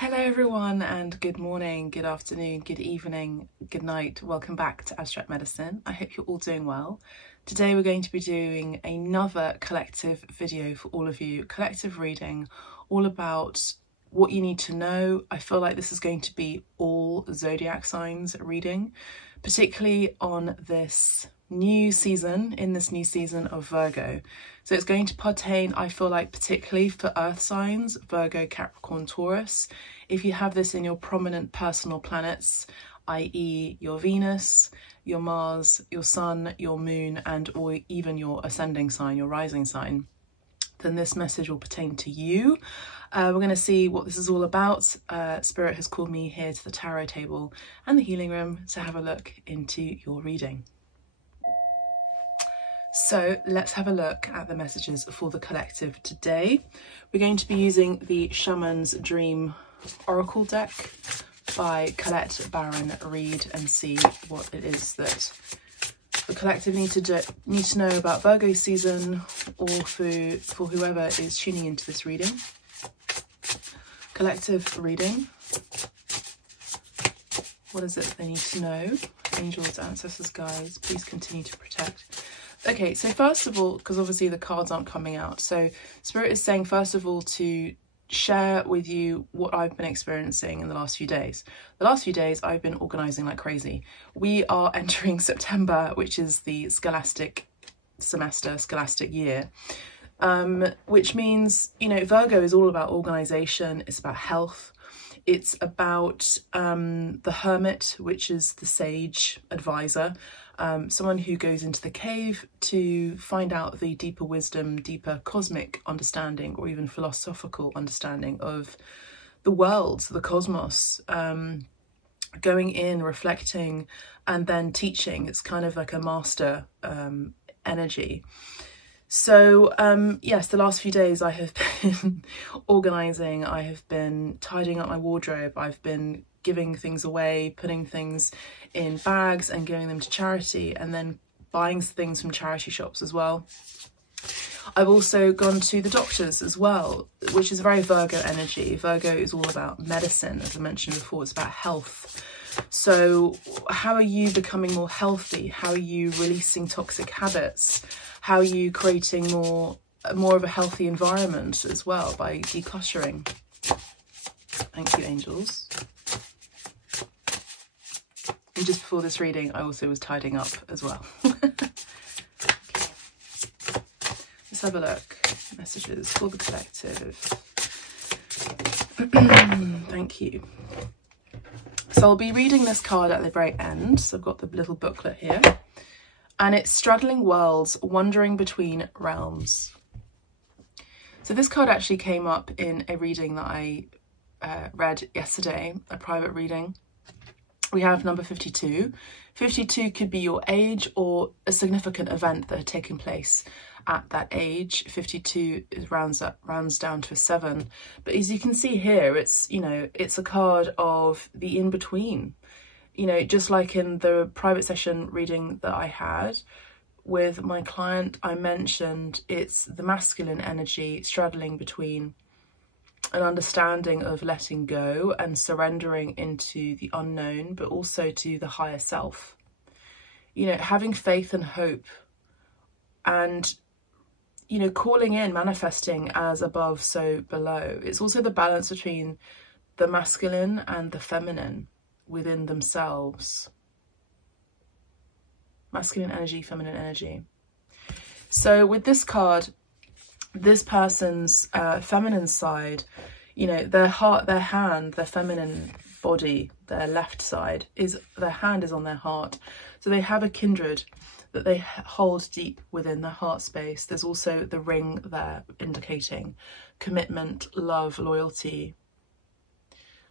Hello everyone, and good morning, good afternoon, good evening, good night. Welcome back to Abstract Medicine. I hope you're all doing well. Today we're going to be doing another collective video for all of you, collective reading, all about what you need to know. I feel like this is going to be all zodiac signs reading, particularly on this new season, of Virgo. So it's going to pertain, I feel like, particularly for earth signs, Virgo, Capricorn, Taurus. If you have this in your prominent personal planets, i.e. your Venus, your Mars, your Sun, your Moon, and or even your ascending sign, your rising sign, then this message will pertain to you. We're going to see what this is all about. Spirit has called me here to the tarot table and the healing room to have a look into your reading. So let's have a look at the messages for the collective today. We're going to be using the Shaman's Dream Oracle deck by Colette Baron Reed and see what it is that the collective need to know about Virgo season, or for whoever is tuning into this reading. Collective reading. What is it they need to know? Angels, ancestors, guides, please continue to protect. Okay, so first of all, because obviously the cards aren't coming out, so Spirit is saying first of all to share with you what I've been experiencing in the last few days. The last few days I've been organising like crazy. We are entering September, which is the scholastic semester, scholastic year, which means, you know, Virgo is all about organisation, it's about health, it's about the hermit, which is the sage advisor, someone who goes into the cave to find out the deeper wisdom, deeper cosmic understanding, or even philosophical understanding of the world, the cosmos, going in, reflecting, and then teaching. It's kind of like a master energy. So yes, the last few days I have been organising, I have been tidying up my wardrobe, I've been giving things away, putting things in bags and giving them to charity, and then buying things from charity shops as well. I've also gone to the doctors as well, which is very Virgo energy. Virgo is all about medicine, as I mentioned before, it's about health. So how are you becoming more healthy? How are you releasing toxic habits? How are you creating more of a healthy environment as well by decluttering? Thank you, angels. And just before this reading, I also was tidying up as well. Okay. Let's have a look. Messages for the collective. Thank you. So I'll be reading this card at the very end. So I've got the little booklet here. And it's Straddling Worlds, Wandering Between Realms. So this card actually came up in a reading that I read yesterday, a private reading. We have number 52. 52 could be your age or a significant event that had taken place at that age. 52 rounds down to a 7. But as you can see here, it's, you know, it's a card of the in-between. You know, just like in the private session reading that I had with my client, I mentioned it's the masculine energy straddling between an understanding of letting go and surrendering into the unknown, but also to the higher self. You know, having faith and hope and, you know, calling in, manifesting as above, so below. It's also the balance between the masculine and the feminine within themselves. Masculine energy, feminine energy. So with this card, this person's feminine side, you know, their heart, their hand, their feminine body, their left side, their hand is on their heart. So they have a kindred that they hold deep within their heart space. There's also the ring there indicating commitment, love, loyalty.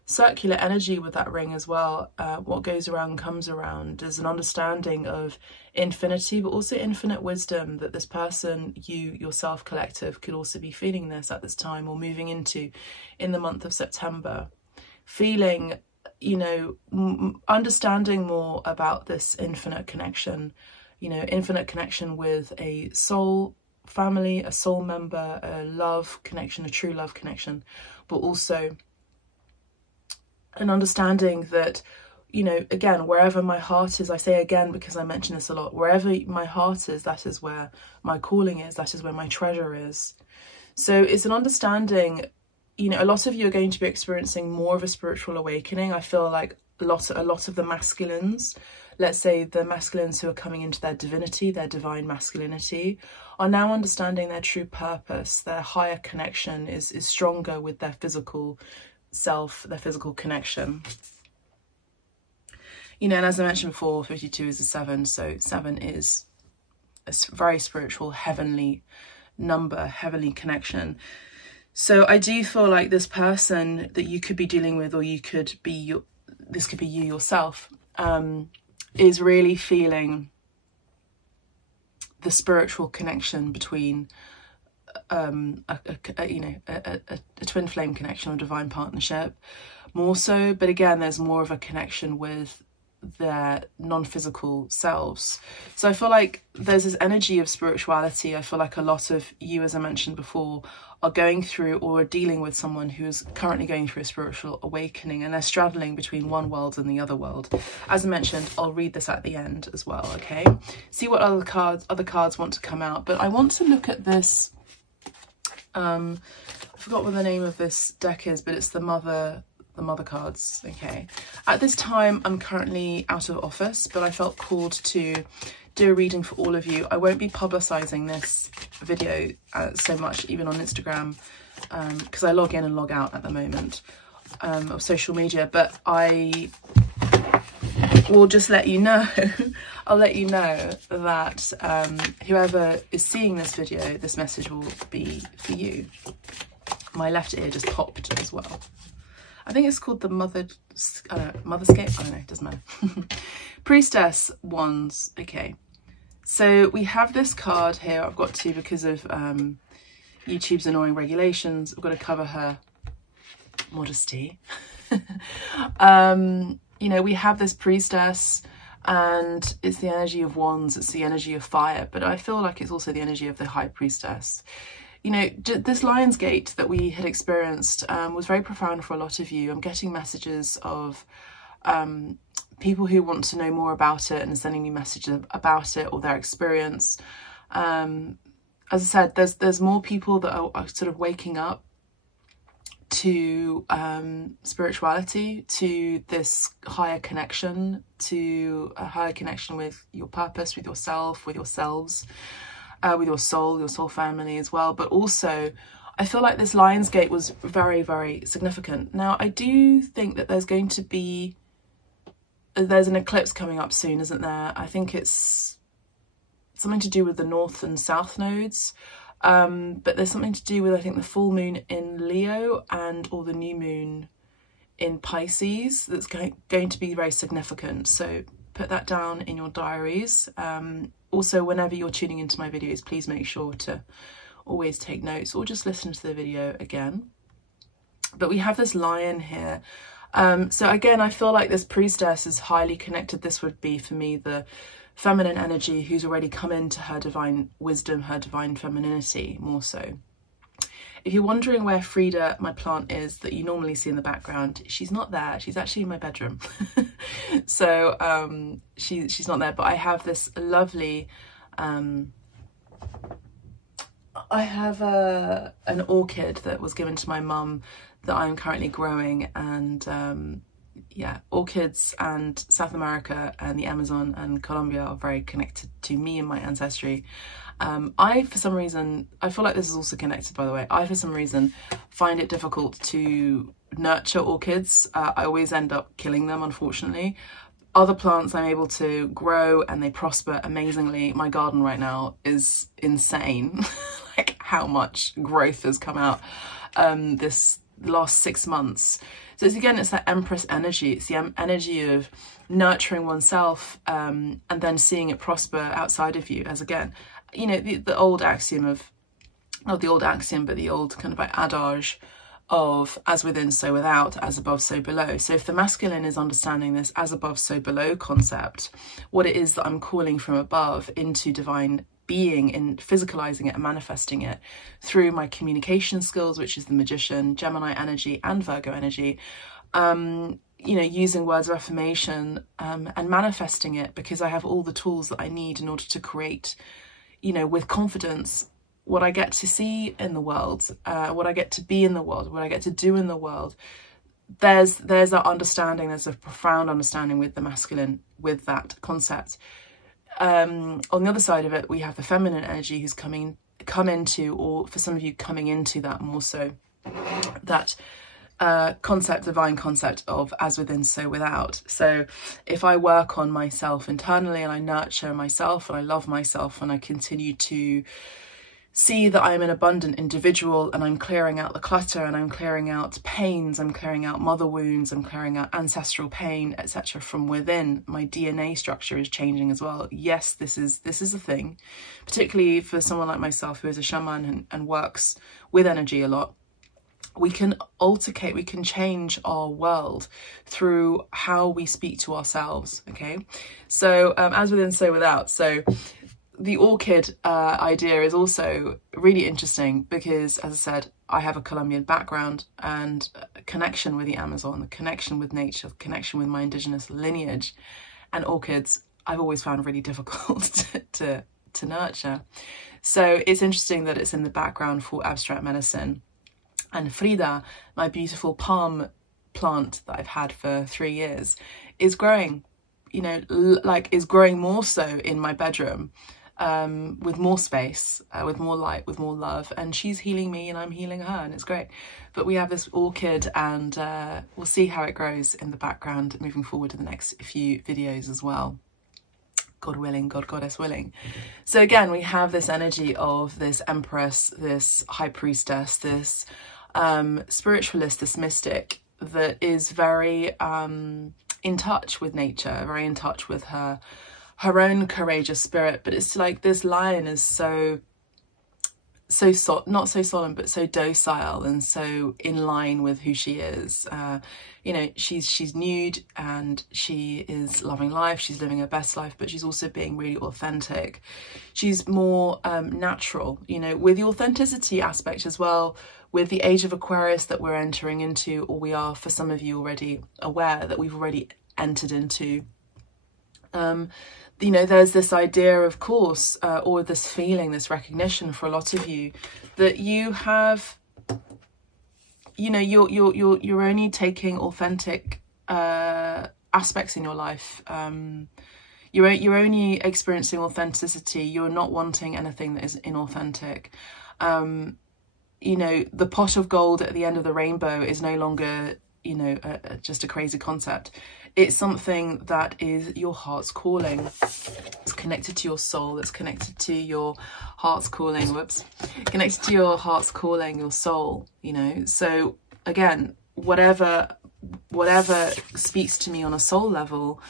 Circular energy with that ring as well. What goes around comes around. There's an understanding of infinity, but also infinite wisdom that this person, you, yourself, collective, could also be feeling this at this time or moving into in the month of September. Feeling, you know, understanding more about this infinite connection, you know, infinite connection with a soul family, a soul member, a love connection, a true love connection, but also and understanding that, you know, again, wherever my heart is, I say again because I mention this a lot, wherever my heart is, that is where my calling is, that is where my treasure is. So it's an understanding, you know, a lot of you are going to be experiencing more of a spiritual awakening. I feel like a lot of the masculines, let's say the masculines who are coming into their divinity, their divine masculinity, are now understanding their true purpose. Their higher connection is stronger with their physical self, their physical connection. You know, and as I mentioned before, 52 is a 7, so 7 is a very spiritual, heavenly number, heavenly connection. So I do feel like this person that you could be dealing with, or you could be, this could be you yourself, is really feeling the spiritual connection between a twin flame connection or divine partnership, more so. But again, there's more of a connection with their non-physical selves. So I feel like there's this energy of spirituality. I feel like a lot of you, as I mentioned before, are going through or are dealing with someone who is currently going through a spiritual awakening, and they're straddling between one world and the other world. As I mentioned, I'll read this at the end as well, okay? See what other cards want to come out. But I want to look at this, I forgot what the name of this deck is, but it's the mother cards, okay? At this time, I'm currently out of office, but I felt called to do a reading for all of you. I won't be publicizing this video so much, even on Instagram, because I log in and log out at the moment of social media, but I will just let you know, I'll let you know that whoever is seeing this video, this message will be for you. My left ear just popped as well. I think it's called the Motherscape. I don't know, it doesn't matter. Priestess Wands. Okay, so we have this card here. I've got to, because of YouTube's annoying regulations, I've got to cover her modesty. You know, we have this priestess, and it's the energy of wands, it's the energy of fire, but I feel like it's also the energy of the high priestess. You know, this Lion's Gate that we had experienced was very profound for a lot of you. I'm getting messages of people who want to know more about it and sending me messages about it or their experience. As I said, there's more people that are sort of waking up to spirituality, to this higher connection, to a higher connection with your purpose, with yourself, with yourselves. With your soul family as well. But also, I feel like this Lion's Gate was very, very significant. Now, I do think that there's an eclipse coming up soon, isn't there? I think it's something to do with the north and south nodes. But there's something to do with, I think, the full moon in Leo or the new moon in Pisces that's going to be very significant. So put that down in your diaries. Also, whenever you're tuning into my videos, please make sure to always take notes or just listen to the video again. But we have this lion here. So again, I feel like this priestess is highly connected. This would be, for me, the feminine energy who's already come into her divine wisdom, her divine femininity, more so. If you're wondering where Frida, my plant, is that you normally see in the background, she's not there. She's actually in my bedroom. So she's not there, but I have this lovely, I have an orchid that was given to my mum that I'm currently growing, and yeah, orchids and South America and the Amazon and Colombia are very connected to me and my ancestry. For some reason, I feel like this is also connected, by the way. I, for some reason, find it difficult to nurture orchids. I always end up killing them, unfortunately. Other plants I'm able to grow and they prosper amazingly. My garden right now is insane, like how much growth has come out this last 6 months. So it's that Empress energy. It's the energy of nurturing oneself and then seeing it prosper outside of you, as again, you know, the old axiom of, not the old axiom, but the old kind of like adage of as within, so without, as above, so below. So if the masculine is understanding this as above, so below concept, what it is that I'm calling from above into divine being, in physicalizing it and manifesting it through my communication skills, which is the Magician, Gemini energy and Virgo energy, you know, using words of affirmation and manifesting it, because I have all the tools that I need in order to create, you know, with confidence, what I get to see in the world, what I get to be in the world, what I get to do in the world. There's that understanding, there's a profound understanding with the masculine, with that concept. On the other side of it, we have the feminine energy who's come into, or for some of you coming into that more so, that concept, divine concept of as within, so without. So if I work on myself internally and I nurture myself and I love myself and I continue to see that I'm an abundant individual and I'm clearing out the clutter and I'm clearing out pains, I'm clearing out mother wounds, I'm clearing out ancestral pain, etc. from within, my DNA structure is changing as well. Yes, this is a thing, particularly for someone like myself who is a shaman and works with energy a lot. We can alter, we can change our world through how we speak to ourselves, okay? So as within, so without. So the orchid idea is also really interesting because, as I said, I have a Colombian background and a connection with the Amazon, the connection with nature, the connection with my indigenous lineage, and orchids I've always found really difficult to nurture. So it's interesting that it's in the background for abstract medicine. And Frida, my beautiful palm plant that I've had for 3 years, is growing, you know, like is growing more so in my bedroom, with more space, with more light, with more love. And she's healing me and I'm healing her, and it's great. But we have this orchid, and we'll see how it grows in the background moving forward to the next few videos as well. God willing, God goddess willing. So again, we have this energy of this empress, this high priestess, this spiritualist, this mystic that is very in touch with nature, very in touch with her own courageous spirit. But it's like this lion is not so solemn, but so docile and so in line with who she is. You know, she's nude and she is loving life, she's living her best life, but she's also being really authentic. She's more natural, you know, with the authenticity aspect as well, with the age of Aquarius that we're entering into, or we are, for some of you, already aware that we've already entered into. You know, there's this idea, of course, or this feeling, this recognition for a lot of you that you have, you know, you're only taking authentic aspects in your life. You're only experiencing authenticity. You're not wanting anything that is inauthentic. You know, the pot of gold at the end of the rainbow is no longer, you know, just a crazy concept. It's something that is your heart's calling. It's connected to your soul. It's connected to your heart's calling. Whoops. Connected to your heart's calling, your soul, you know. So again, whatever speaks to me on a soul level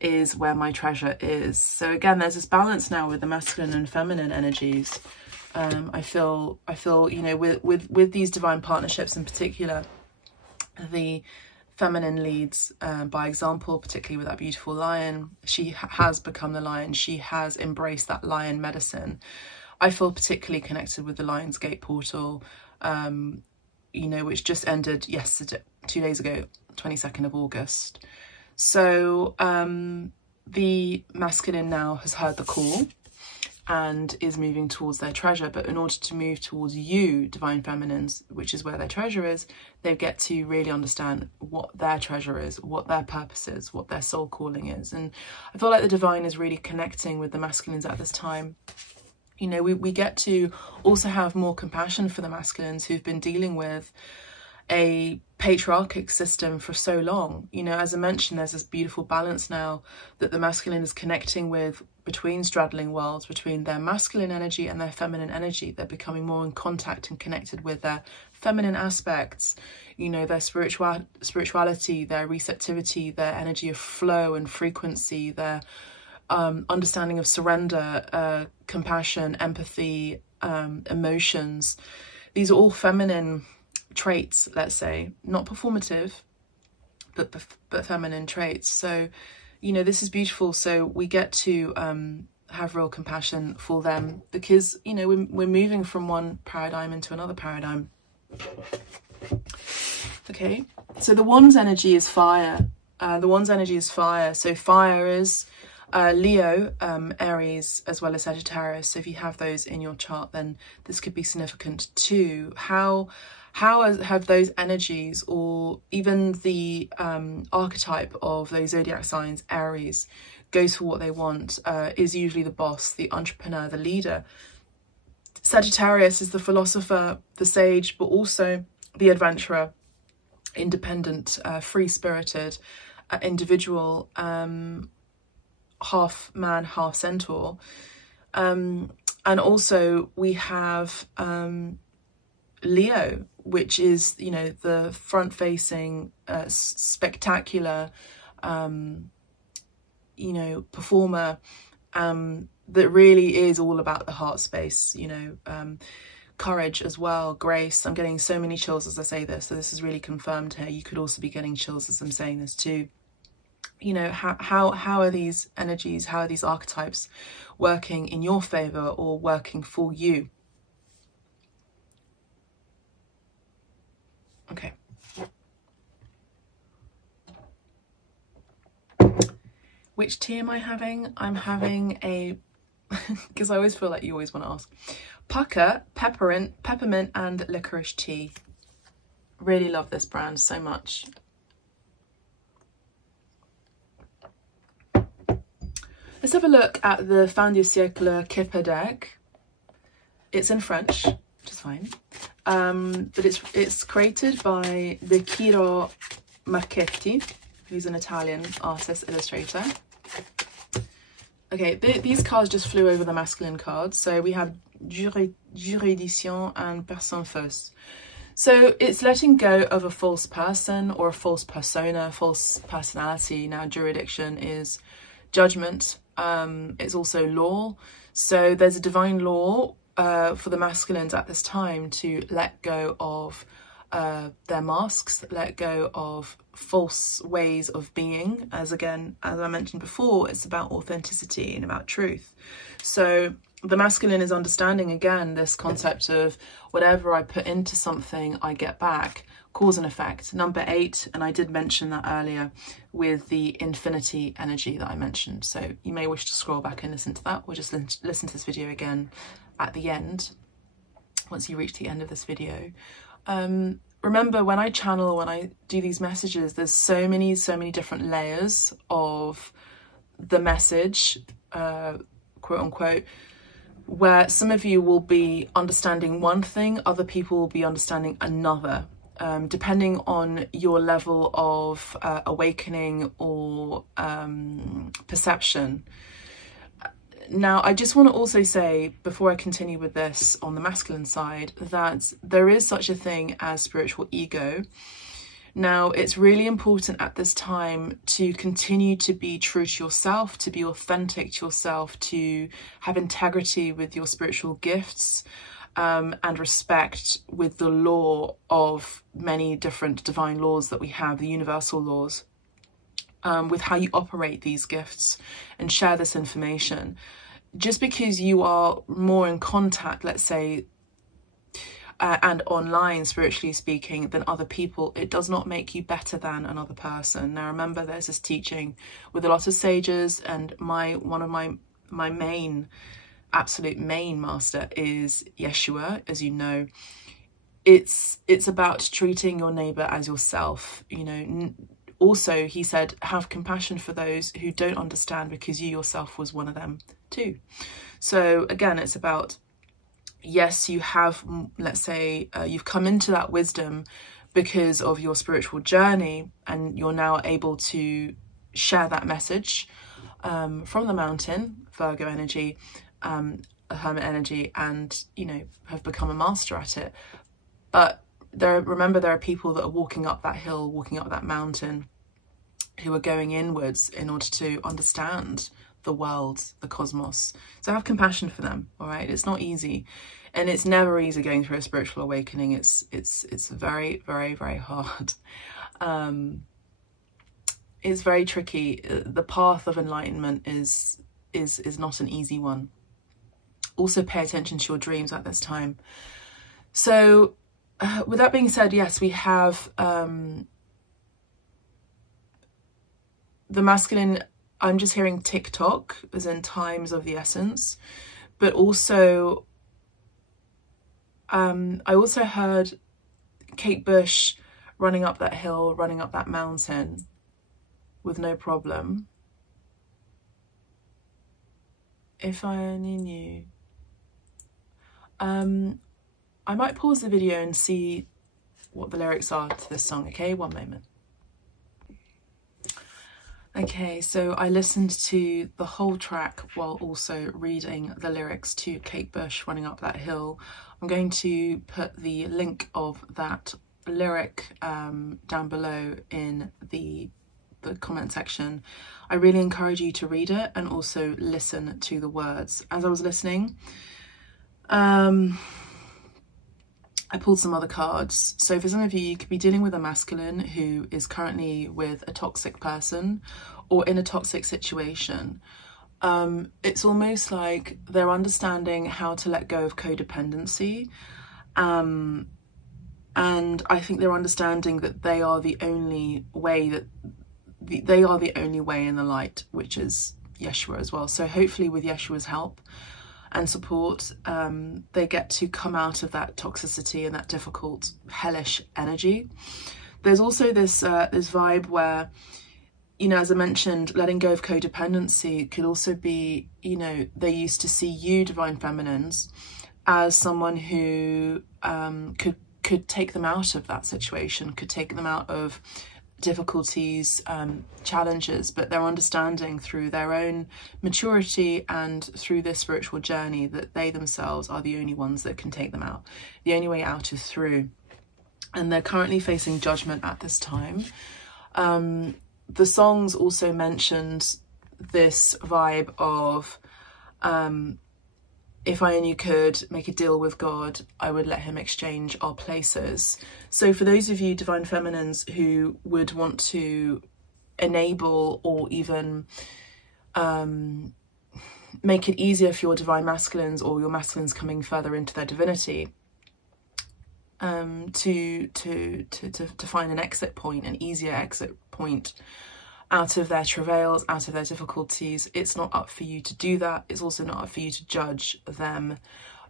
is where my treasure is. So again, there's this balance now with the masculine and feminine energies. I feel, you know, with these divine partnerships in particular, the feminine leads by example, particularly with that beautiful lion. She has become the lion. She has embraced that lion medicine. I feel particularly connected with the Lion's Gate portal, you know, which just ended yesterday, 2 days ago, 22nd of August. So the masculine now has heard the call and is moving towards their treasure. But in order to move towards you, divine feminines, which is where their treasure is, they get to really understand what their treasure is, what their purpose is, what their soul calling is. And I feel like the divine is really connecting with the masculines at this time. You know, we get to also have more compassion for the masculines who've been dealing with a patriarchic system for so long. You know, as I mentioned, there's this beautiful balance now that the masculine is connecting with, between straddling worlds, between their masculine energy and their feminine energy. They're becoming more in contact and connected with their feminine aspects, you know, their spirituality, their receptivity, their energy of flow and frequency, their understanding of surrender, compassion, empathy, emotions. These are all feminine traits, let's say, not performative, but feminine traits. So, you know, this is beautiful. So we get to have real compassion for them because, you know, we're moving from one paradigm into another paradigm. Okay, so the wand's energy is fire. The one's energy is fire. So fire is Leo, Aries, as well as Sagittarius. So if you have those in your chart, then this could be significant too. How have those energies, or even the archetype of those zodiac signs, Aries, goes for what they want, is usually the boss, the entrepreneur, the leader. Sagittarius is the philosopher, the sage, but also the adventurer, independent, free-spirited individual, half man, half centaur. And also we have Leo, which is, you know, the front-facing, spectacular, you know, performer, that really is all about the heart space, you know, courage as well, grace. I'm getting so many chills as I say this, so this is really confirmed here. You could also be getting chills as I'm saying this too. You know, how are these energies, how are these archetypes working in your favor or working for you? Okay. Which tea am I having? I'm having a, because I always feel like you always want to ask, pucker, peppermint and licorice tea. Really love this brand so much. Let's have a look at the Fin du Siècle Kipper deck. It's in French, which is fine. But it's created by the Ciro Marchetti, who's an Italian artist illustrator. Okay, these cards just flew over the masculine cards. So we have Juridiction and Personne Fausse. So it's letting go of a false person or a false persona, false personality. Now jurisdiction is judgment. It's also law. So there's a divine law for the masculines at this time to let go of their masks, let go of false ways of being. As I mentioned before, it's about authenticity and about truth. So the masculine is understanding again this concept of whatever I put into something I get back, cause and effect. Number 8, and I did mention that earlier with the infinity energy that I mentioned. So you may wish to scroll back and listen to that, or just listen to this video again at the end, once you reach the end of this video. Remember, when I channel, when I do these messages, there's so many different layers of the message, quote unquote, where some of you will be understanding one thing, other people will be understanding another, depending on your level of awakening or perception. Now, I just want to also say, before I continue with this on the masculine side, that there is such a thing as spiritual ego. Now, it's really important at this time to continue to be true to yourself, to be authentic to yourself, to have integrity with your spiritual gifts, and respect with the law of many different divine laws that we have, the universal laws, with how you operate these gifts and share this information. Just because you are more in contact, let's say, and online, spiritually speaking, than other people, it does not make you better than another person. Now, remember, there's this teaching with a lot of sages, and one of my absolute main master is Yeshua, as you know. It's about treating your neighbor as yourself. You know, also he said, have compassion for those who don't understand, because you yourself was one of them too. So again, it's about, yes, you have, let's say, you've come into that wisdom because of your spiritual journey, and you're now able to share that message from the mountain, Virgo energy, a hermit energy, and, you know, have become a master at it. But remember, there are people that are walking up that hill, walking up that mountain, who are going inwards in order to understand the world, the cosmos. So have compassion for them, all right? It's not easy, and it's never easy going through a spiritual awakening. It's very, very, very hard. It's very tricky. The path of enlightenment is not an easy one. Also pay attention to your dreams at this time. So with that being said, yes, we have the masculine, I'm just hearing tick-tock, as in times of the essence, but also I also heard Kate Bush running up that hill, running up that mountain with no problem. If I only knew. I might pause the video and see what the lyrics are to this song, okay? One moment. Okay, so I listened to the whole track while also reading the lyrics to Kate Bush running up that hill. I'm going to put the link of that lyric down below in the comment section. I really encourage you to read it and also listen to the words. As I was listening, I pulled some other cards. So for some of you, you could be dealing with a masculine who is currently with a toxic person or in a toxic situation. It's almost like they're understanding how to let go of codependency. And I think they're understanding that they are the only way they are the only way in the light, which is Yeshua as well. So hopefully with Yeshua's help and support, they get to come out of that toxicity and that difficult, hellish energy. There's also this this vibe where, you know, as I mentioned, letting go of codependency could also be, you know, they used to see you, divine feminines, as someone who could take them out of that situation, could take them out of difficulties, challenges, but they're understanding through their own maturity and through this spiritual journey that they themselves are the only ones that can take them out. The only way out is through. And they're currently facing judgment at this time. The songs also mentioned this vibe of, if I only could make a deal with God, I would let him exchange our places. So for those of you divine feminines who would want to enable or even make it easier for your divine masculines or your masculines coming further into their divinity, to find an exit point, an easier exit point out of their travails, out of their difficulties, it's not up for you to do that. It's also not up for you to judge them,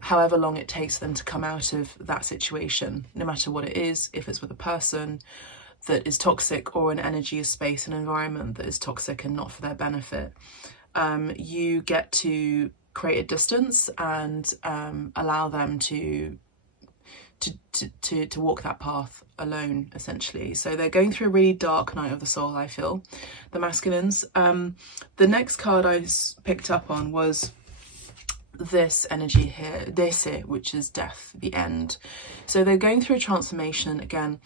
however long it takes them to come out of that situation, no matter what it is, if it's with a person that is toxic or an energy, a space, an environment that is toxic and not for their benefit. You get to create a distance and allow them to walk that path alone, essentially. So they're going through a really dark night of the soul, I feel, the masculines. The next card I picked up on was this energy here, Dese, which is death, the end. So they're going through a transformation again,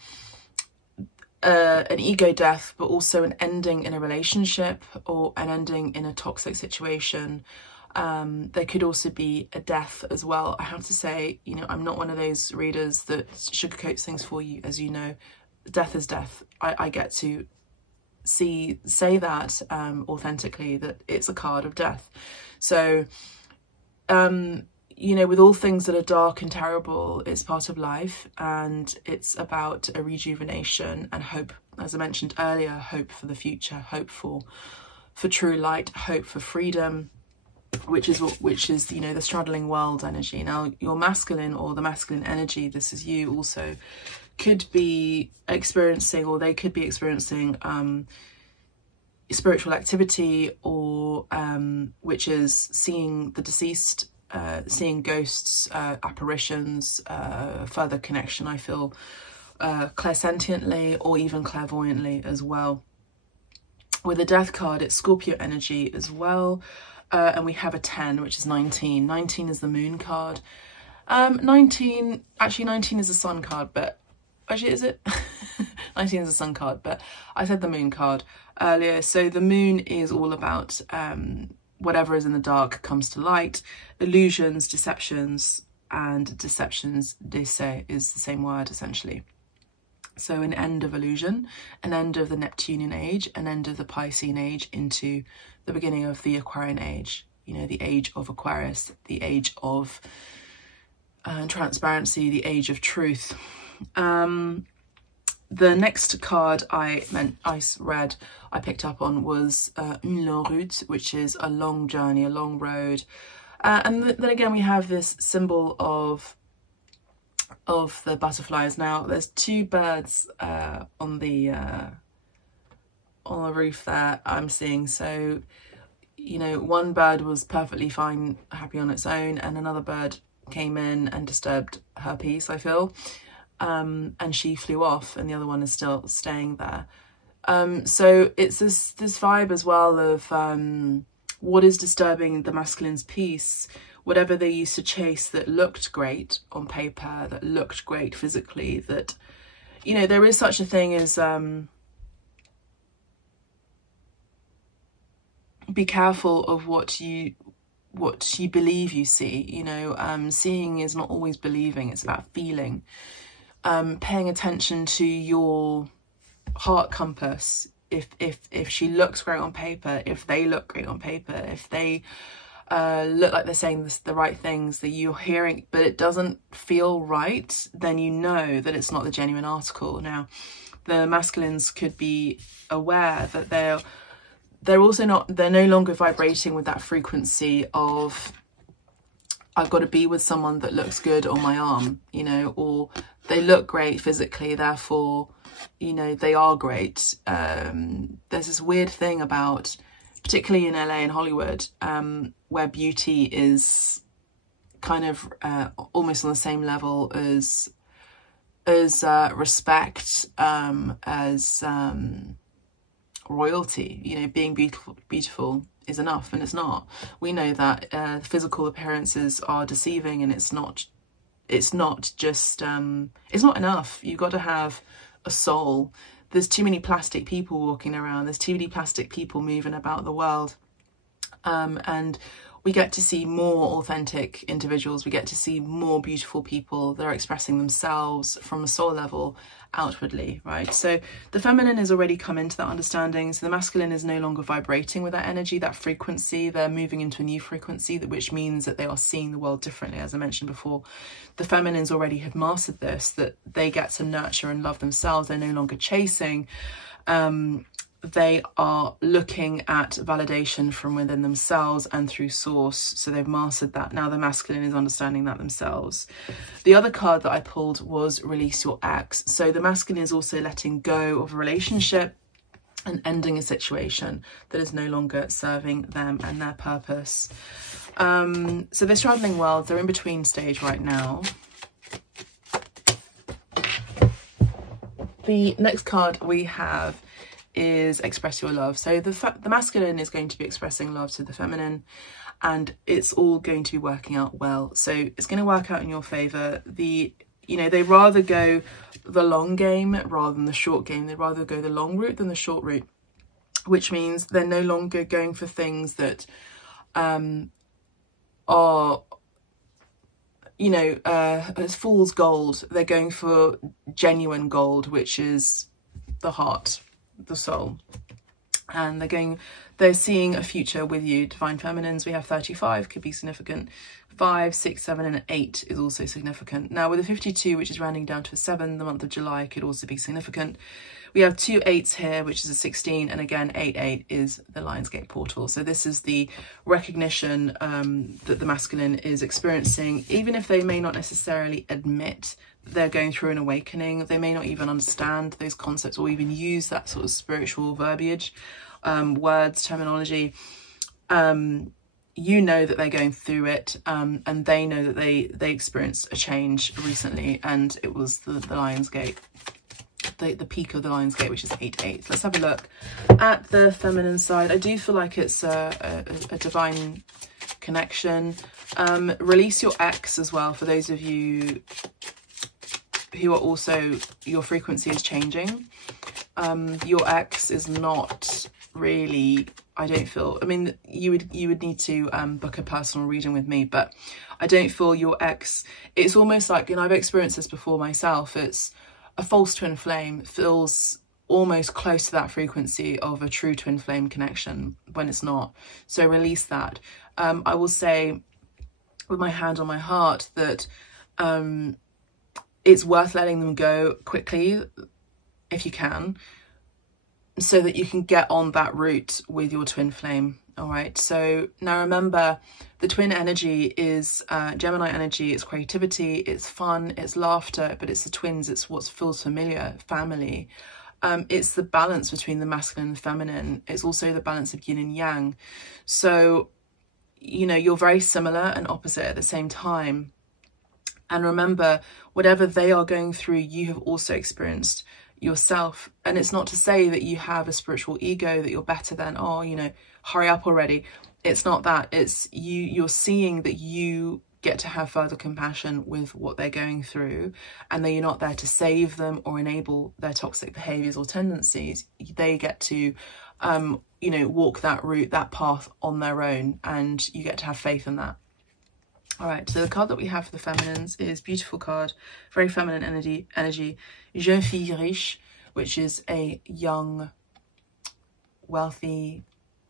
an ego death, but also an ending in a relationship or an ending in a toxic situation. There could also be a death as well. I have to say, you know, I'm not one of those readers that sugarcoats things for you, as you know. Death is death. I get to say that authentically, that it's a card of death. So, you know, with all things that are dark and terrible, it's part of life, and it's about a rejuvenation and hope. As I mentioned earlier, hope for the future, hope for true light, hope for freedom, which is you know, the straddling world energy. Now your masculine or the masculine energy, this is you also, could be experiencing, or they could be experiencing spiritual activity, or which is seeing the deceased, seeing ghosts, apparitions, further connection, I feel, clairsentiently or even clairvoyantly as well. With the death card, it's Scorpio energy as well. And we have a 10, which is 19. 19 is the moon card. 19 is a sun card, but actually, is it? 19 is a sun card, but I said the moon card earlier. So the moon is all about whatever is in the dark comes to light, illusions, deceptions, and deceptions, they say, is the same word essentially. So an end of illusion, an end of the Neptunian age, an end of the Piscean age into the beginning of the Aquarian age, you know, the age of Aquarius, the age of transparency, the age of truth. The next card I picked up on was une longue route, which is a long journey, a long road. And then again, we have this symbol of the butterflies. Now, there's two birds on the roof there I'm seeing. So, you know, one bird was perfectly fine, happy on its own, and another bird came in and disturbed her peace, I feel. And she flew off, and the other one is still staying there. So it's this vibe as well of what is disturbing the masculine's peace, whatever they used to chase that looked great on paper, that looked great physically, that, you know, there is such a thing as be careful of what you believe you see. You know, seeing is not always believing, it's about feeling. Paying attention to your heart compass. If she looks great on paper, if they look great on paper, if they look like they're saying the right things that you're hearing, but it doesn't feel right, then you know that it's not the genuine article. Now, the masculines could be aware that they're no longer vibrating with that frequency of, I've got to be with someone that looks good on my arm, you know, or they look great physically, therefore, you know, they are great. There's this weird thing about, particularly in LA and Hollywood, where beauty is kind of almost on the same level as respect, as royalty. You know, being beautiful is enough, and it's not. We know that physical appearances are deceiving, and it's not just it's not enough. You've got to have a soul. There's too many plastic people walking around, there's too many plastic people moving about the world, and we get to see more authentic individuals, we get to see more beautiful people that are expressing themselves from a soul level outwardly, right? So the feminine has already come into that understanding, so the masculine is no longer vibrating with that energy, that frequency. They're moving into a new frequency, which means that they are seeing the world differently. As I mentioned before, the feminines already have mastered this, that they get to nurture and love themselves. They're no longer chasing. They are looking at validation from within themselves and through source. So they've mastered that. Now the masculine is understanding that themselves. The other card that I pulled was release your ex. So the masculine is also letting go of a relationship and ending a situation that is no longer serving them and their purpose. So they're straddling worlds. They're in between stage right now. The next card we have is express your love. So the masculine is going to be expressing love to the feminine, and it's all going to be working out well. So it's going to work out in your favor. They rather go the long game rather than the short game. They'd rather go the long route than the short route, which means they're no longer going for things that are, you know, as fool's gold. They're going for genuine gold, which is the heart, the soul, and they're seeing a future with you. Divine feminines, we have 35, could be significant. 5, 6, 7 and 8 is also significant. Now with the 52, which is rounding down to a 7, the month of July could also be significant. We have 2 8s here, which is a 16, and again 8 is the Lionsgate portal. So this is the recognition that the masculine is experiencing, even if they may not necessarily admit they're going through an awakening. They may not even understand those concepts or even use that sort of spiritual verbiage, words, terminology. You know that they're going through it, and they know that they experienced a change recently, and it was the Lionsgate, the peak of the Lionsgate, which is 8. Let's have a look at the feminine side. I do feel like it's a divine connection. Release your ex as well, for those of you who are also, your frequency is changing. Your ex is not really, I don't feel, I mean, you would need to book a personal reading with me, but I don't feel your ex, it's almost like, and I've experienced this before myself, it's a false twin flame, feels almost close to that frequency of a true twin flame connection when it's not. So release that. I will say with my hand on my heart that it's worth letting them go quickly if you can, so that you can get on that route with your twin flame. All right, so now remember, the twin energy is Gemini energy. It's creativity, it's fun, it's laughter, but it's the twins, it's what feels familiar, family. It's the balance between the masculine and feminine. It's also the balance of yin and yang. So, you know, you're very similar and opposite at the same time. And remember, whatever they are going through, you have also experienced yourself. And it's not to say that you have a spiritual ego, that you're better than, oh, you know, hurry up already. It's not that. It's you're seeing that you get to have further compassion with what they're going through, and that you're not there to save them or enable their toxic behaviors or tendencies. They get to you know, walk that route, that path on their own, and you get to have faith in that. All right, so the card that we have for the feminines is beautiful card, very feminine energy, jeune fille riche, which is a young, wealthy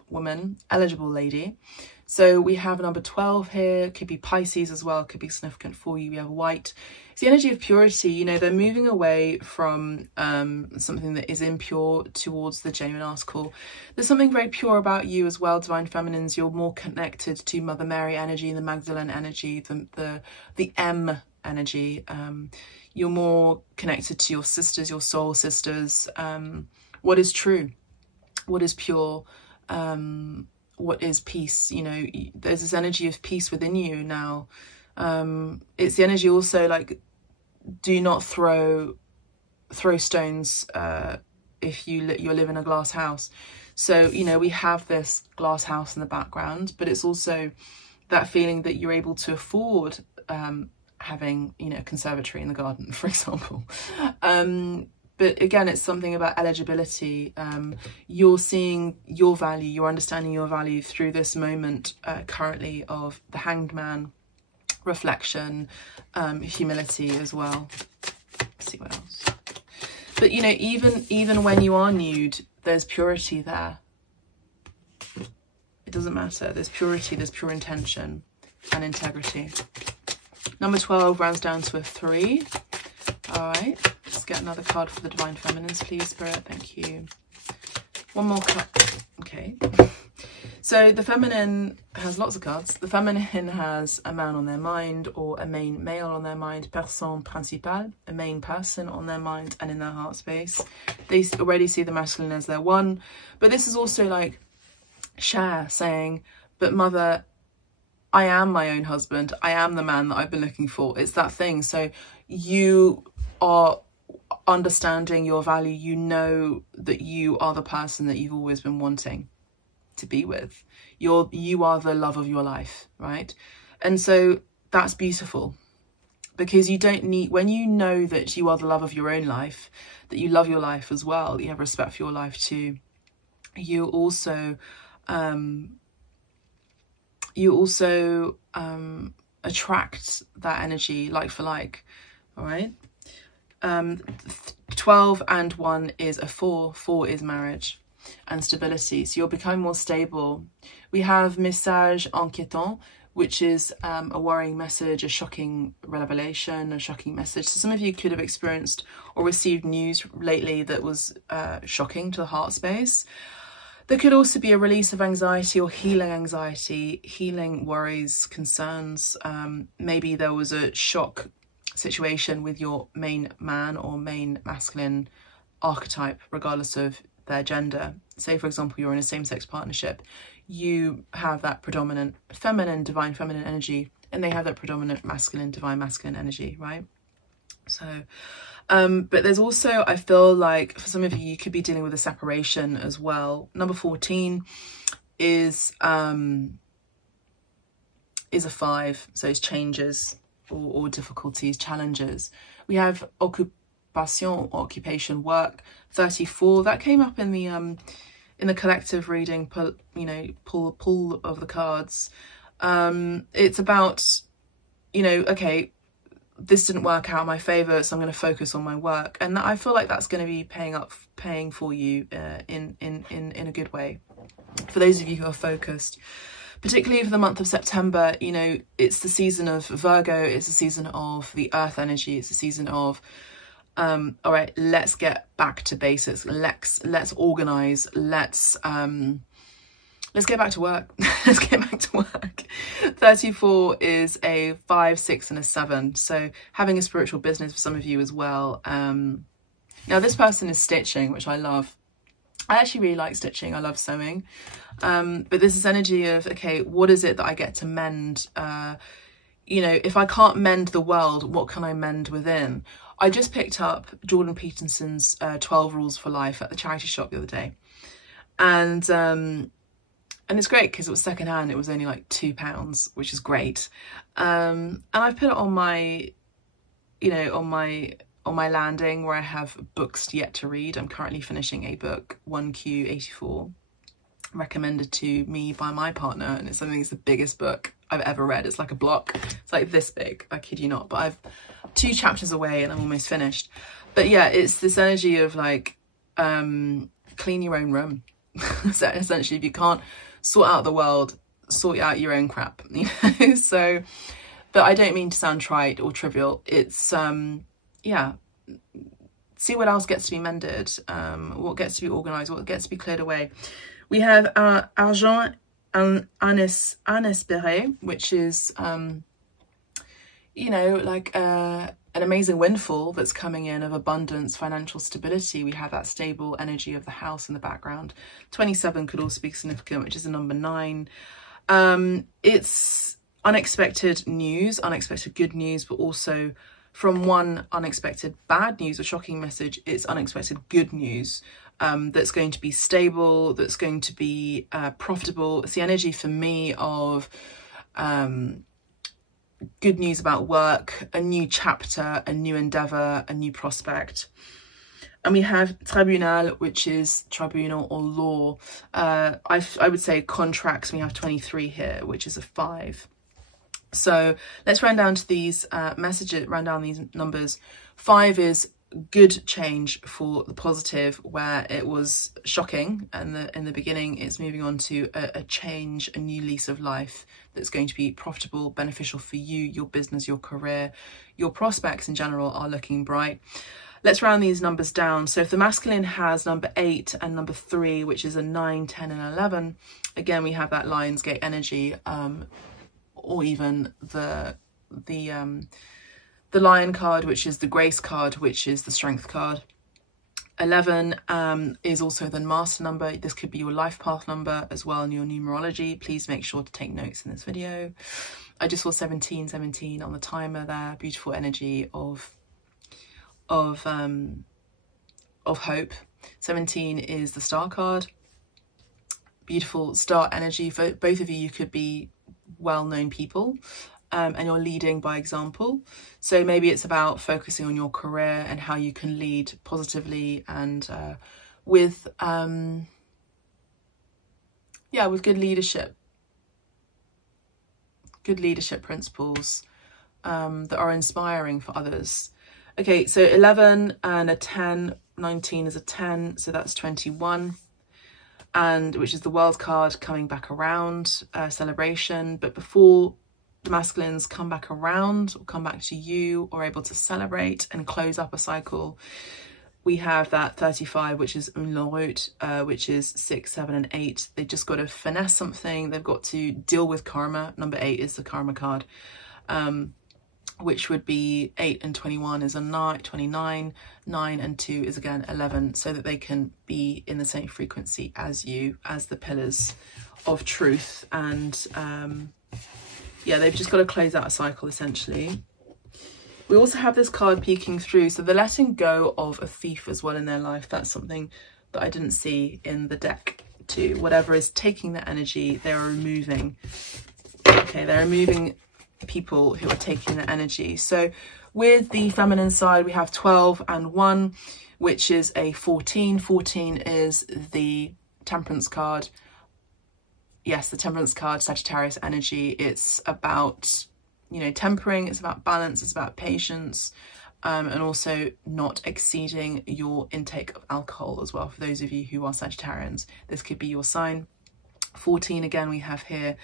woman, eligible lady. So we have number 12 here, could be Pisces as well, could be significant for you. We have white. It's the energy of purity. You know, they're moving away from something that is impure towards the genuine article. There's something very pure about you as well, divine feminines. You're more connected to Mother Mary energy, the Magdalene energy, the M energy. You're more connected to your sisters, your soul sisters. What is true, what is pure, what is peace. You know, there's this energy of peace within you now. It's the energy also, like, do not throw stones if you live in a glass house. So, you know, we have this glass house in the background, but it's also that feeling that you're able to afford having, you know, a conservatory in the garden, for example. But again, it's something about eligibility. You're seeing your value, you're understanding your value through this moment currently of the Hanged Man, reflection, humility as well. Let's see what else. But, you know, even when you are nude, there's purity there. It doesn't matter. There's purity, there's pure intention and integrity. Number 12 rounds down to a 3. All right. Let's get another card for the Divine Feminines, please, Spirit. Thank you. One more card. Okay. So the feminine has lots of cards. The feminine has a man on their mind, or a main male on their mind, personne principale, a main person on their mind and in their heart space. They already see the masculine as their one. But this is also like Cher saying, but mother, I am my own husband. I am the man that I've been looking for. It's that thing. So you are understanding your value. You know that you are the person that you've always been wanting to be with. You are the love of your life, right? And so that's beautiful, because you don't need, when you know that you are the love of your own life, that you love your life as well, that you have respect for your life too, you also attract that energy like for like. All right. 12 and 1 is a 4. 4 is marriage and stability. So you're becoming more stable. We have message inquiétant, which is a worrying message, a shocking revelation, a shocking message. So some of you could have experienced or received news lately that was shocking to the heart space. There could also be a release of anxiety or healing anxiety, healing worries, concerns. Maybe there was a shock situation with your main man or main masculine archetype, regardless of their gender. Say, for example, you're in a same-sex partnership. You have that predominant feminine, divine feminine energy, and they have that predominant masculine, divine masculine energy, right? So, but there's also, I feel like for some of you, you could be dealing with a separation as well. Number 14 is a 5, so it's changes or difficulties, challenges. We have occupation, work. 34, that came up in the collective reading, pull of the cards. It's about, you know, okay, this didn't work out in my favor, so I'm going to focus on my work, and I feel like that's going to be paying for you in a good way for those of you who are focused. Particularly for the month of September, you know, it's the season of Virgo, it's the season of the earth energy, it's the season of all right, let's get back to basics. Let's organize. Let's get back to work. Let's get back to work. 34 is a 5, 6 and a 7. So having a spiritual business for some of you as well. Now this person is stitching, which I love. I actually really like stitching. I love sewing. But there's this energy of, okay, what is it that I get to mend? You know, if I can't mend the world, what can I mend within? I just picked up Jordan Peterson's 12 Rules for Life at the charity shop the other day. And it's great because it was secondhand. It was only like £2, which is great. And I've put it on my, you know, on my landing where I have books yet to read. I'm currently finishing a book, 1Q84, recommended to me by my partner, and it's something that's the biggest book I've ever read. It's like a block. It's like this big, I kid you not, but I've 2 chapters away and I'm almost finished. But yeah, it's this energy of like clean your own room. So essentially, if you can't sort out the world, sort out your own crap, you know. So, but I don't mean to sound trite or trivial. It's yeah, see what else gets to be mended, what gets to be organized, what gets to be cleared away. We have argent inespéré, which is you know, like an amazing windfall that's coming in of abundance, financial stability. We have that stable energy of the house in the background. 27 could also be significant, which is a number 9. It's unexpected news, unexpected good news, but also from one unexpected bad news or shocking message, it's unexpected good news that's going to be stable, that's going to be profitable. It's the energy for me of good news about work, a new chapter, a new endeavor, a new prospect. And we have tribunal, which is tribunal or law. I would say contracts. We have 23 here, which is a 5. So let's run down to these messages, run down these numbers. 5 is good change for the positive, where it was shocking and in the beginning. It's moving on to a change, a new lease of life that's going to be profitable, beneficial for you, your business, your career. Your prospects in general are looking bright. Let's round these numbers down. So if the masculine has number 8 and number 3, which is a 9, 10 and 11, again we have that Lionsgate energy, or even the Lion card, which is the Grace card, which is the Strength card. 11 is also the Master number. This could be your life path number as well in your numerology. Please make sure to take notes in this video. I just saw 17 on the timer there. Beautiful energy of hope. 17 is the Star card. Beautiful star energy. For both of you, you could be well-known people, and you're leading by example. So maybe it's about focusing on your career and how you can lead positively and with good leadership principles that are inspiring for others. Okay, so 11 and a 10, 19 is a 10, so that's 21. And which is the World card coming back around, celebration. But before the masculines come back around or come back to you or able to celebrate and close up a cycle, we have that 35, which is une route, which is 6, 7 and 8. They've just got to finesse something. They've got to deal with karma. Number 8 is the karma card, which would be 8 and 21 is a 9, 29, 9 and 2 is again 11, so that they can be in the same frequency as you, as the pillars of truth. And yeah, they've just got to close out a cycle essentially. We also have this card peeking through, so they're letting go of a thief as well in their life. That's something that I didn't see in the deck too. Whatever is taking their energy, they are removing. Okay, they're removing people who are taking their energy. So with the feminine side, we have 12 and 1, which is a 14. 14 is the Temperance card. Yes, the Temperance card, Sagittarius energy. It's about, you know, tempering, it's about balance, it's about patience, and also not exceeding your intake of alcohol as well. For those of you who are Sagittarians, this could be your sign. 14 again we have here,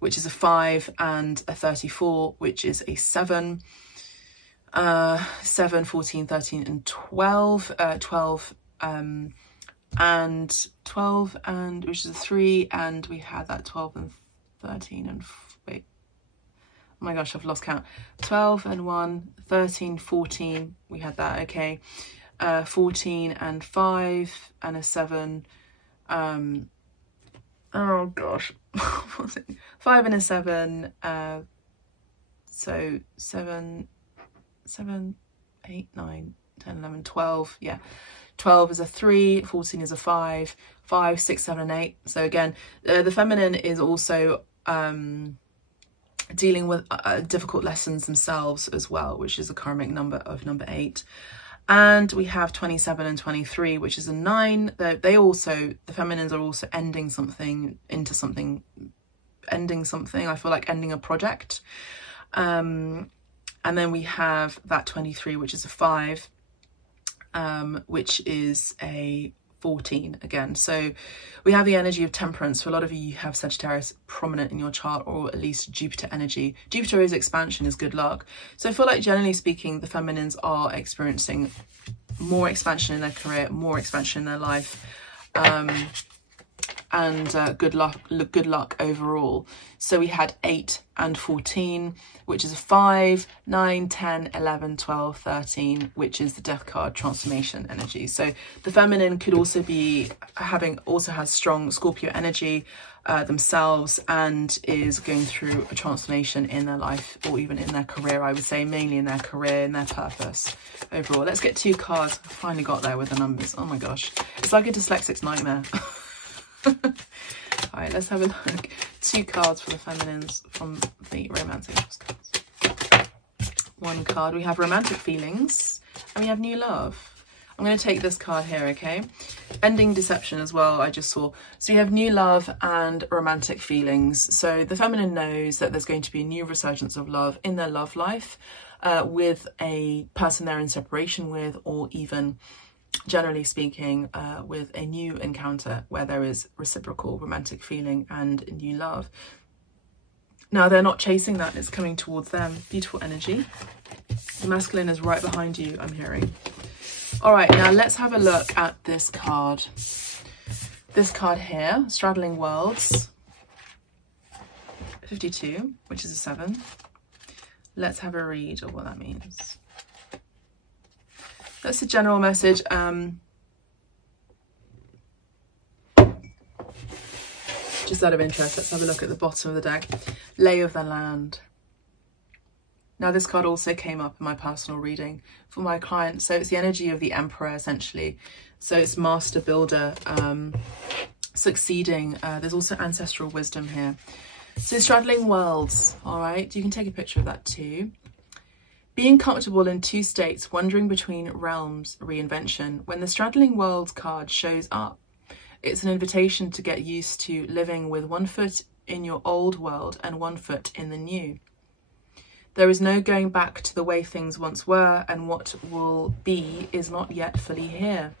which is a 5, and a 34, which is a 7. 7, 14, 13 and 12, 12 and 12 and which is a 3, and we had that 12 and 13 and wait, oh my gosh, I've lost count. 12 and 1, 13, 14, we had that, okay. 14 and 5 and a 7, oh gosh, 5 and a 7, so 7, 8, 9, 10, 11, 12, yeah. 12 is a 3, 14 is a 5, 5, 6, 7 and 8. So again, the feminine is also dealing with difficult lessons themselves as well, which is a karmic number of number 8. And we have 27 and 23, which is a 9. They also, the feminines are also ending something into something, ending something. I feel like ending a project. And then we have that 23, which is a 5, which is a 14 again. So we have the energy of temperance. For a lot of you, you have Sagittarius prominent in your chart, or at least Jupiter energy. Jupiter is expansion, is good luck. So I feel like generally speaking, the feminines are experiencing more expansion in their career, more expansion in their life, and good luck overall. So we had 8 and 14, which is a 5, 9, 10, 11, 12, 13, which is the death card, transformation energy. So the feminine could also be has strong Scorpio energy themselves, and is going through a transformation in their life, or even in their career. I would say mainly in their career, in their purpose overall. Let's get 2 cards. I finally got there with the numbers. Oh my gosh, it's like a dyslexic's nightmare. All right, let's have a look. 2 cards for the feminines from the romantic cards. 1 card, we have romantic feelings, and we have new love. I'm going to take this card here, okay? Ending deception as well, I just saw. So you have new love and romantic feelings. So the feminine knows that there's going to be a new resurgence of love in their love life, with a person they're in separation with, or even generally speaking, with a new encounter where there is reciprocal romantic feeling and new love. Now they're not chasing that, it's coming towards them. Beautiful energy. The masculine is right behind you, I'm hearing. All right, now let's have a look at this card. This card here, Straddling Worlds, 52, which is a 7. Let's have a read of what that means. That's a general message. Just out of interest, let's have a look at the bottom of the deck. Lay of the land. Now this card also came up in my personal reading for my client. So it's the energy of the Emperor, essentially. So it's master builder, succeeding. There's also ancestral wisdom here. So straddling worlds, all right? You can take a picture of that too. Being comfortable in 2 states, wandering between realms, reinvention. When the straddling worlds card shows up, it's an invitation to get used to living with 1 foot in your old world and 1 foot in the new. There is no going back to the way things once were, and what will be is not yet fully here.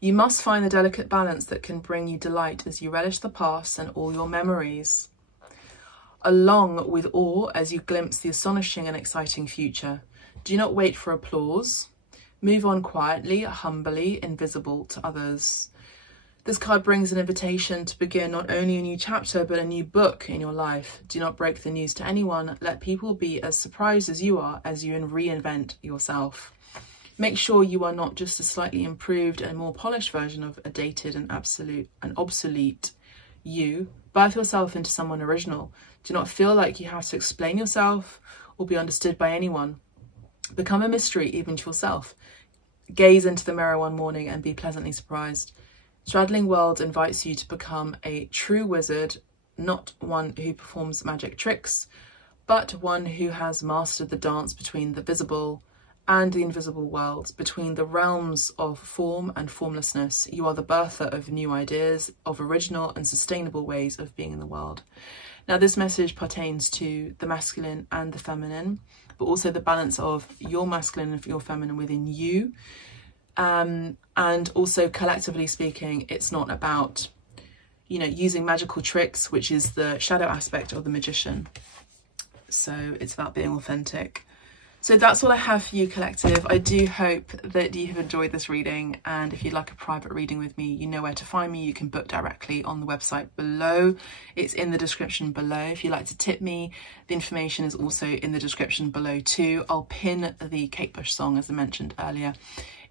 You must find the delicate balance that can bring you delight as you relish the past and all your memories, along with awe as you glimpse the astonishing and exciting future. Do not wait for applause. Move on quietly, humbly, invisible to others. This card brings an invitation to begin not only a new chapter, but a new book in your life. Do not break the news to anyone. Let people be as surprised as you are as you reinvent yourself. Make sure you are not just a slightly improved and more polished version of a dated and obsolete you. Birth yourself into someone original. Do not feel like you have to explain yourself or be understood by anyone. Become a mystery even to yourself. Gaze into the mirror one morning and be pleasantly surprised. Straddling Worlds invites you to become a true wizard, not one who performs magic tricks, but one who has mastered the dance between the visible and the invisible worlds, between the realms of form and formlessness. You are the birther of new ideas, of original and sustainable ways of being in the world. Now, this message pertains to the masculine and the feminine, but also the balance of your masculine and your feminine within you. And also collectively speaking, it's not about, using magical tricks, which is the shadow aspect of the magician. So it's about being authentic. So that's all I have for you, collective. I do hope that you have enjoyed this reading, and if you'd like a private reading with me, you know where to find me. You can book directly on the website below. It's in the description below. If you'd like to tip me, the information is also in the description below too. I'll pin the Kate Bush song, as I mentioned earlier,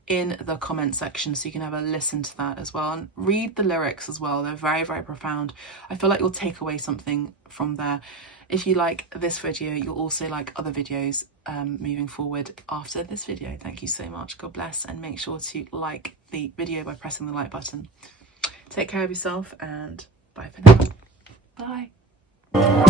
in the comment section, so you can have a listen to that as well, and read the lyrics as well. They're very, very profound. I feel like you'll take away something from there. If you like this video, you'll also like other videos moving forward after this video. Thank you so much. God bless, and make sure to like the video by pressing the like button. Take care of yourself, and bye for now. Bye.